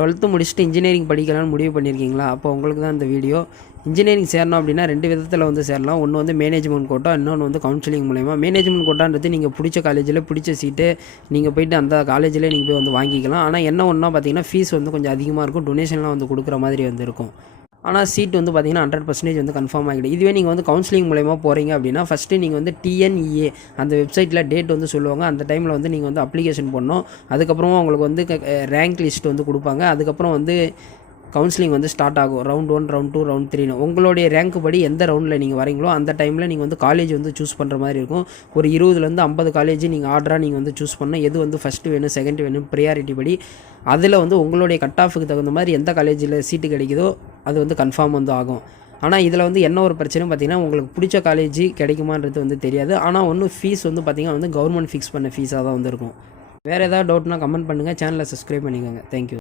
12th முடிச்சுட்டு engineering படிக்கலாம்னு முடிவு பண்ணியிருக்கீங்களா? அப்போ உங்களுக்கு தான் இந்த வீடியோ. இன்ஜினியரிங் சேரணும் அப்படின்னா 2 விதத்தில் வந்து சேரலாம். ஒன்று வந்து மேனேஜ்மெண்ட் கோட்டா, இன்னொன்று வந்து கவுன்சிலிங் மூலயமா. மேனேஜ்மெண்ட் கோட்டான்றது நீங்கள் பிடிச்ச காலேஜில் பிடிச்ச சீட்டு நீங்கள் போய்ட்டு அந்த காலேஜில் நீங்கள் போய் வந்து வாங்கிக்கலாம். ஆனால் என்ன ஒன்றா பார்த்தீங்கன்னா ஃபீஸ் வந்து கொஞ்சம் அதிகமாக இருக்கும். டொனேஷன்லாம் வந்து கொடுக்குற மாதிரி வந்து இருக்கும். ஆனால் சீட் வந்து பார்த்தீங்கன்னா 100% வந்து கன்ஃபார்ம் ஆகிடும். இதுவே நீங்கள் வந்து கவுன்சிலிங் மூலயமா போகிறீங்க அப்படின்னா ஃபஸ்ட்டு நீங்கள் வந்து டிஎன்இஏ அந்த வெப்சைட்டில் டேட் வந்து சொல்லுவாங்க. அந்த டைமில் வந்து நீங்கள் வந்து அப்ளிகேஷன் பண்ணணும். அதுக்கப்புறமா உங்களுக்கு வந்து ரேங்க் லிஸ்ட் வந்து கொடுப்பாங்க. அதுக்கப்புறம் வந்து கவுன்சிலிங் வந்து ஸ்டார்ட் ஆகும். ரவுண்ட் 1, ரவுண்ட் 2, ரவுண்ட் 3ன்னு உங்களுடைய ரேங்க் படி எந்த ரவுண்டில் நீங்கள் வரீங்களோ அந்த டைமில் நீங்கள் வந்து காலேஜ் வந்து சூஸ் பண்ணுற மாதிரி இருக்கும். ஒரு 20லேருந்து 50 காலேஜ் நீங்கள் ஆர்டராக நீங்கள் வந்து சூஸ் பண்ணணும். எது வந்து ஃபஸ்ட்டு வேணும், செகண்ட் வேணும், ப்ரியாரிட்டி படி அதில் வந்து உங்களுடைய கட் ஆஃபுக்கு தகுந்த மாதிரி எந்த காலேஜில் சீட்டு கிடைக்குதோ அது வந்து கன்ஃபார்ம் வந்து ஆகும். ஆனால் இதில் வந்து என்ன ஒரு பிரச்சனை பார்த்தீங்கன்னா உங்களுக்கு பிடிச்ச காலேஜ் கிடைக்குமான்றது வந்து தெரியாது. ஆனால் ஒன்றும் ஃபீஸ் வந்து பார்த்தீங்கன்னா வந்து கவர்மெண்ட் ஃபிக்ஸ் பண்ண ஃபீஸாக தான் வந்து இருக்கும். வேறு ஏதாவது டவுட்னா கமெண்ட் பண்ணுங்கள். சேனலை சப்ஸ்கிரைப் பண்ணிக்கோங்க. தேங்க்யூ.